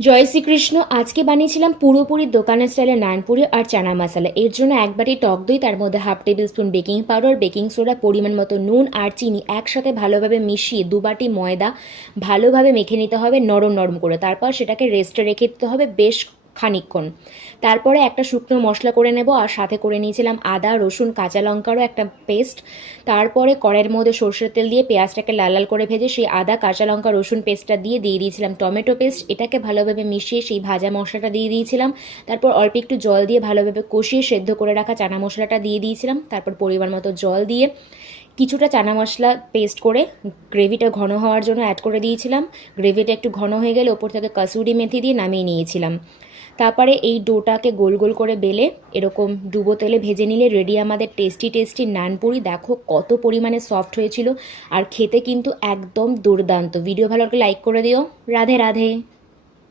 জয় শ্রীকৃষ্ণ। আজকে বানিয়েছিলাম পুরোপুরি দোকানের স্টাইলে নানপুরি আর চানা মশলা। এর জন্য এক বাটি টক দই, তার মধ্যে half table spoon baking powder, baking soda, পরিমাণ মতো নুন আর চিনি একসাথে ভালোভাবে মিশিয়ে 2 বাটি ময়দা ভালোভাবে মেখে নিতে হবে নরম নরম করে। তারপর সেটাকে রেস্টে রেখে দিতে হবে বেশ খানিকক্ষণ। তারপরে একটা শুকনো মশলা করে নেব, আর সাথে করে নিয়েছিলাম আদা রসুন কাঁচা লঙ্কারও একটা পেস্ট। তারপরে কড়াইয়ের মধ্যে সরষের তেল দিয়ে পেঁয়াজটাকে লাল লাল করে ভেজে সেই আদা কাঁচা লঙ্কা রসুন পেস্টটা দিয়ে দিয়েছিলাম টমেটো পেস্ট। এটাকে ভালোভাবে মিশিয়ে সেই ভাজা মশলাটা দিয়ে দিয়েছিলাম। তারপর অল্প একটু জল দিয়ে ভালোভাবে কষিয়ে সেদ্ধ করে রাখা চানা মশলাটা দিয়ে দিয়েছিলাম। তারপর পরিমাণ মতো জল দিয়ে কিছুটা চানা মশলা পেস্ট করে গ্রেভিটা ঘন হওয়ার জন্য অ্যাড করে দিয়েছিলাম। গ্রেভিটা একটু ঘন হয়ে গেলে ওপর থেকে কাসুরি মেথি দিয়ে নামিয়ে নিয়েছিলাম। তারপরে এই ডোটাকে গোল গোল করে বেলে এরকম ডুবো তেলে ভেজে নিলে রেডি আমাদের টেস্টি টেস্টি নানপুরি। দেখো কত পরিমাণে সফট হয়েছিল, আর খেতে কিন্তু একদম দুর্দান্ত। ভিডিও ভালো লাগলে লাইক করে দিও। রাধে রাধে।